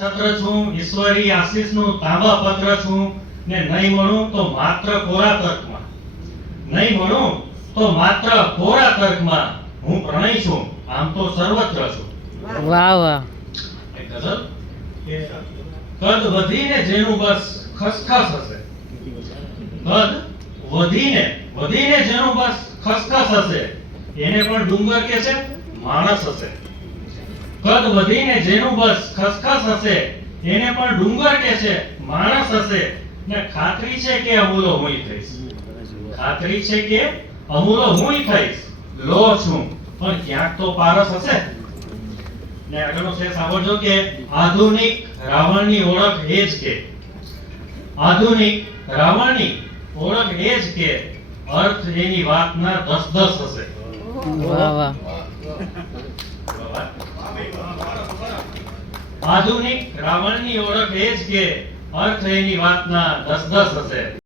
છત્ર છું, ઈશ્વરી આશીષનું તાંબા પત્ર છું, ને નહીં મળું તો માત્ર કોરા તર્કમાં, નહીં મળું તો માત્ર કોરા તર્કમાં, હું પ્રણય છું, આમ તો સર્વત્ર છું. વાહ વાહ. એક ગઝલ કે કદ વધીને જેનું બસ ખસખસ હશે, કદ વધીને જેનું બસ ખસખસ હશે, એને પણ ડુંગર કે છે માણસ હશે. કદ વધીને જેનું બસ ખસખસ હશે, એને પણ ડુંગર કે છે માણસ હશે. ને ખાતરી છે કે અમૂલો હુંય થઈશ, ખાતરી છે કે અમૂલો હુંય થઈશ. લો છું પણ ક્યાંક તો પારસ હશે. ને આગળનો છે સાંભળજો કે આધુનિક રાવણની ઓળખ એ જ કે, આધુનિક રાવણની ઓળખ એ જ કે, અર્થ એની વાતના 10-10 હશે. વાહ વાહ. આધુનિક રાવણની ઓળખ એ જ કે, અર્થ એની વાતના 10-10 હશે.